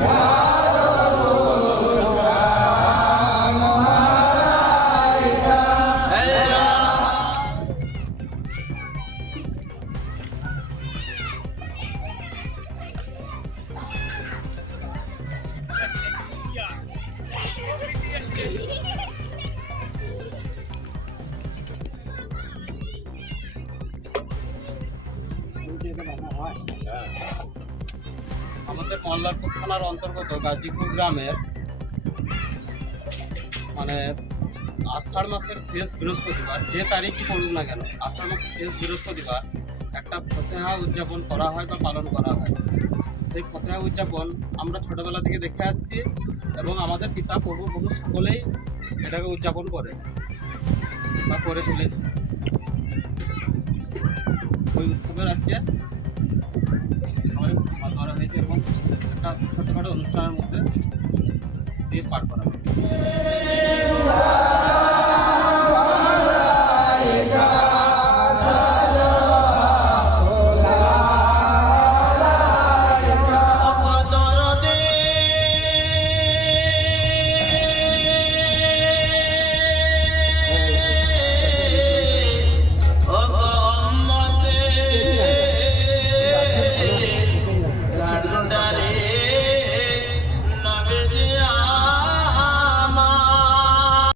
来了！আমাদের মল্লারপুর থানার অন্তর্গত গাজীপুর গ্রামের মানে আষাঢ় মাসের শেষ বৃহস্পতিবার, যে তারিখই পড়ুক না কেন, আষাঢ় মাসের শেষ বৃহস্পতিবার একটা ফতেহা উদযাপন করা হয় বা পালন করা হয়। সেই ফতেহা উদযাপন আমরা ছোটোবেলা থেকে দেখে আসছি এবং আমাদের পিতা, প্রভু প্রভু সকলেই এটাকে উদযাপন করে বা করে চলেছে। ওই উৎসবের আজকে সবাই মাছ ধরা হয়েছে এবং একটা ছোটোখাটো অনুষ্ঠানের মধ্যে দিয়ে পার করা হয়েছে